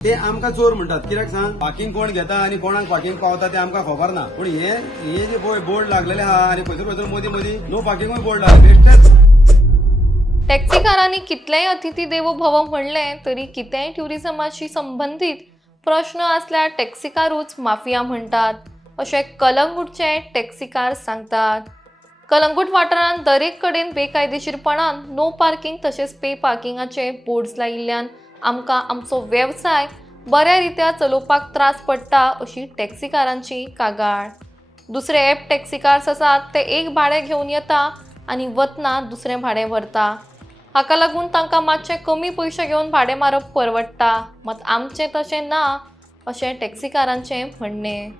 ते आमकां चोर म्हणटात. कित्याक सांग, पार्किंग कोण घेता आनी कोणाक पार्किंग पावता ते आमकां खबर ना. पूण हे जे बोर्ड लागलेले आहा आनी खंयसर मदीं नो पार्किंगूय बोर्ड लागले बेश्टेच. टॅक्सीकारांनी कितलेय अतिथी देवो भव म्हणले तरी कितेंय ट्युरिझमाशी संबंधित प्रश्न असल्यार टॅक्सीकारूच माफिया म्हणटात अशें कलंगूटचे टॅक्सीकार सांगतात. कलंगूट वाठारांत दरेक कडेन बेकायदेशीरपणान नो पार्किंग तशेंच पे पार्किंगाचे बोर्ड्स लायिल्ल्यान आमकां आमचो वेवसाय बऱ्या रित्या चलोवपाक त्रास पडटा अशी टॅक्सीकारांची कागाळ. दुसरे ॲप टॅक्सीकार्स आसात ते एक भाडें घेवन येता आनी वतना दुसरें भाडें व्हरता. हाका लागून तांकां मातशे कमी पयशे घेवन भाडें मारप परवडटा. मात आमचें तशें ना अशें टॅक्सीकारांचें म्हणणें.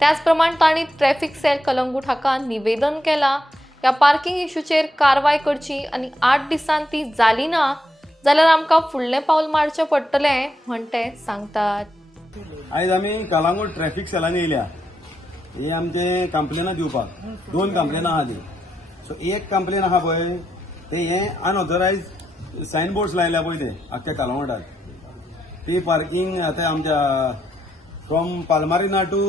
त्याच प्रमाण तांणी ट्रॅफिक सेल कलंगूट हाका निवेदन केलां ह्या पार्किंग इश्यूचेर कारवाय करची आनी 8 दिसांनी ती जाली ना जाल्यार आमकां फुडलें पावल मारचें पडटलें म्हण ते सांगतात. आयज आमी कलंगूट ट्रॅफिक सेलांनी येयल्या. हे आमचे कंप्लेनां दिवपाक 2 कंप्लेनां आहा ती. सो एक कंप्लेन आहा पळय ते हे अनऑथरायज सायन बोर्ड्स लायल्या पळय ते आख्ख्या कलंगूटात. ती पार्किंग आतां आमच्या from Palmarina to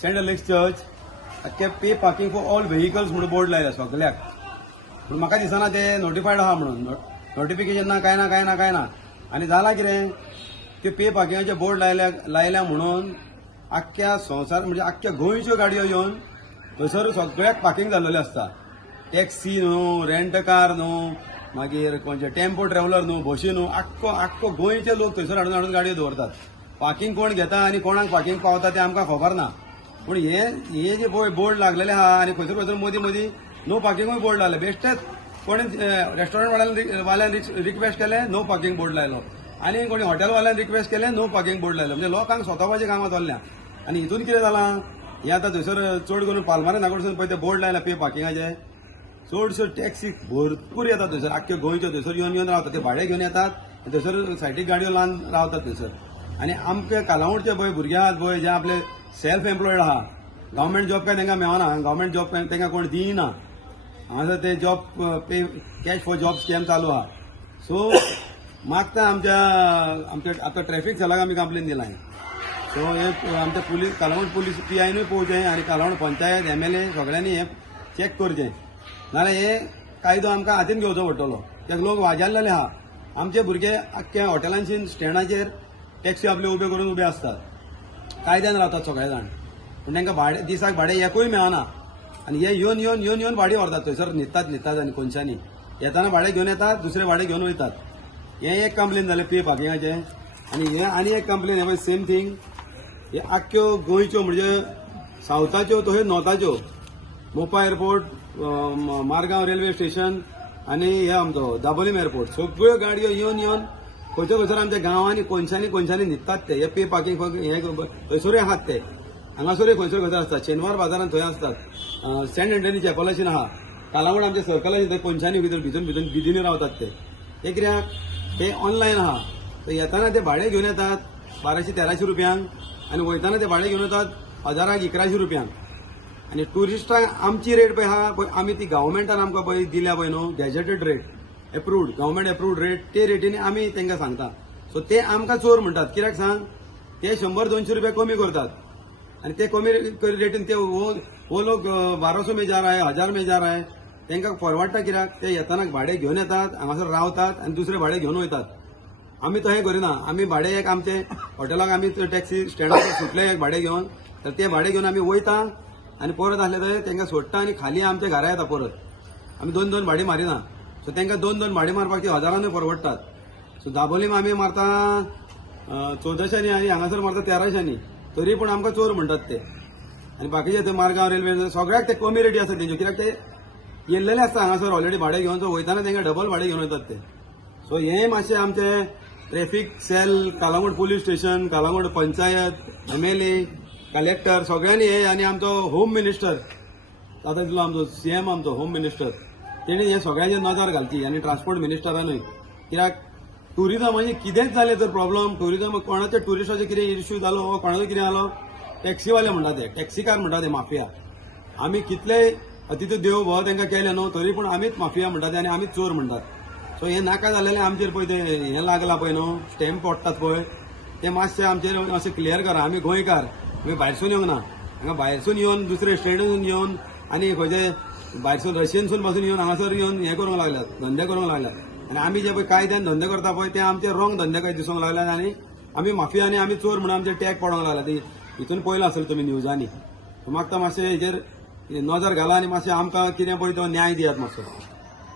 Saint Alex Church आख्खे pay parking for all vehicles म्हणून बोर्ड लायल्या सगल्याक. पूण म्हाका दिसना ते नोटिफायड आहा म्हणून. नोटिफिकेशन ना काय ना आनी जाला कितें ते पे पार्किंगाचे बोर्ड लायल्या म्हणून आख्ख्या संवसार म्हणजे आख्ख्या गोंयच्यो गाडयो येवन थंयसर सगळ्याक पार्किंग जाल्लेले आसता. टॅक्सी न्हू, रेंट कार न्हू, मागीर खंयचे टेम्पो ट्रॅव्हलर न्हू, बशी न्हू, आख्खो गोंयचे लोक थंयसर हाडून गाडयो दवरतात. पार्किंग कोण घेता आनी कोणाक पार्किंग पावता ते आमकां खबर ना. पूण हे जे बोर्ड लागलेले आहा आनी खंयसर मदीं नो पार्किंगूय बोर्ड लागले बेश्टेच. कोणी रेस्टॉरंट वाल्यान रिक्वेस्ट केले नो पार्किंग बोर्ड लायलो आनी कोणी हॉटेल वाल्यान रिक्वेस्ट केले नो पार्किंग बोर्ड लायलो. म्हणजे लोकांक स्वतापाचें कामां चल्ल्या. आनी हितून कितें जालां हे आतां थंयसर चड करून पालमारे नाकडसून पळय ते बोर्ड लायला पे पार्किंगाचे. चडश्यो टॅक्सी भरपूर येतात थंयसर आख्ख्यो गोंयच्यो. थंयसर येवन रावतात. ते भाडे घेवन येतात थंयसर सायडीक गाडयो लावन रावतात थंयसर. आनी आमचे कलंगूटचे पळय भुरगे आहात पळय जे आपले सेल्फ एम्प्लॉयड आहा, गव्हर्मेंट जॉब काय तांकां मेळना, गव्हर्मेंट जॉब तांकां कोण दिना. हांगासर ते job pay cash for job scam चालू आहा. सो मागता आमच्या आतां ट्रॅफिक सेलाक आमी कंप्लेन दिला. सो हे आमच्या पुलीस कलंगूट पुलीस PIनूय पळोवचें आनी कलंगूट पंचायत MLA सगळ्यांनी हे चॅक करचें. नाल्यार हे कायदो आमकां हातीन घेवचो पडटलो. ते लोक वाजारलेले आहा. आमचे भुरगे आख्ख्या हॉटेलांची स्टँडाचेर टॅक्सी आपले उबे आसतात. कायद्यान रावतात सगळे जाण. पूण तांकां दिसाक भाडें एकूय मेळना. आनी हे येवन भाडी व्हरतात थंयसर न्हिदतात आनी कोनशांनी येताना भाडें घेवन येतात, दुसरे भाडें घेवन वयतात. हे एक कंप्लेन जालें पे पार्किंगाचे. आनी हे आनी एक कंप्लेन हे पळय सेम थिंग. हे आख्ख्यो गोंयच्यो म्हणजे सावथाच्यो तशेंच नॉर्थाच्यो मोपा एअरपोर्ट, मारगांव रेल्वे स्टेशन आनी हे आमचो दाबोलीम एअरपोर्ट सगळ्यो गाडयो येवन खंयसर आमच्या गांवांनी कोनशांनी न्हिदतात ते. हे पे पार्किंग हे थंयसरूय आहात ते. हांगासरूय खंयसर आसतात. शेनवार बाजारांत थंय आसतात. सेंट एंटनी चॅपलाशीन आहा. कलंगूट आमच्या सर्कलाची थंय कोनशांनी भितर बिदीनी रावतात ते कित्याक ते ऑनलायन आहा. तर येताना ते भाडें घेवन येतात 1200-1300 रुपयांक आनी वयताना ते भाडें घेवन येतात 1000-1100 रुपयांक. आनी टुरिस्टांक आमची रेट पळय आहा पळय आमी ती गव्हर्मेंटान आमकां पळय दिल्या पळय न्हू gazetted rate approved government approved rate ते रेटीने आमी तांकां सांगता. सो ते आमकां चोर म्हणटात. कित्याक सांग, ते 100-200 रुपया कमी करतात आनी ते कमी रेटीन ते वो लोक 1200 में जा रहा है, 1000 में जा रहा है. तांकां परवडटा कित्याक ते येताना भाडें घेवन येतात, हांगासर रावतात आनी दुसरे भाडें घेवन वयतात. आमी तशें करिना. आमी भाडें एक आमचे हॉटेलाक आमी टॅक्सी स्टँडार सुटले एक भाडें घेवन तर ते भाडें घेवन आमी वयता आनी परत आसले थंय तांकां सोडटा आनी खाली आमच्या घरा येता परत. आमी 2 भाडी मारिना. सो तांकां 2 भाडी मारपाक ती 1000 परवडटात. सो दाबोलीम आमी मारता 1400 आनी हांगासर मारता 1300. तरी पूण आमकां चोर म्हणटात ते. आनी बाकीचे थंय मारगांव रेल्वे सगळ्याक ते कमी रेटी आसतात तेंच्यो. कित्याक ते येयल्लेले आसता हांगासर ऑलरेडी भाडें घेवन. सो वयताना तांकां डबल भाडें घेवन वयतात ते. सो हे मातशें आमचे traffic cell, Calangute police station, Calangute panchayat, MLA, collector सगळ्यांनी हे आनी आमचो होम मिनिस्टर आतां दिलो आमचो CM आमचो होम मिनिस्टर तेणी हे सगळ्यांचेर नजर घालची आनी ट्रान्सपोर्ट मिनिस्टरानूय. कित्याक टुरिझम म्हणजे कितेंच जालें तर प्रॉब्लम टुरिझम कोणाच्या टुरिस्टाचो कितें इश्यू जालो वा कोणाचो कितें जालो टॅक्सीवाले म्हणटात ते टॅक्सीकार म्हणटात ते माफिया. आमी कितलेय अतिथी देव भव तांकां केले न्हू तरी पूण आमीच माफिया म्हणटात आनी आमीच चोर म्हणटात. सो हे नाका जाल्लेले आमचेर पळय ते हें लागलां पळय न्हू स्टॅम्प पडटात पळय ते मातशें आमचेर अशें क्लियर करा. आमी गोंयकार, आमी भायरसून येवंक ना. हांगा भायरसून येवन दुसरे स्टेटीसून येवन आनी खंयचे भायरसून रशियनसून पासून येवन हांगासर येवन हें करूंक लागल्यात, धंदे करूंक लागल्यात. आनी आमी जे पळय कायद्यान धंदे करता पळय ते आमचे रॉंग धंदे कशे दिसूंक लागल्यात आनी आमी माफिया आनी आमी चोर म्हणून आमचे टॅग पडोंक लागला. ती हितून पळयलां आसतलें तुमी न्यूजांनी. म्हाका मातशें हेजेर नजर घाला आनी मातशें आमकां कितें पळय तो न्याय दियात मातसो.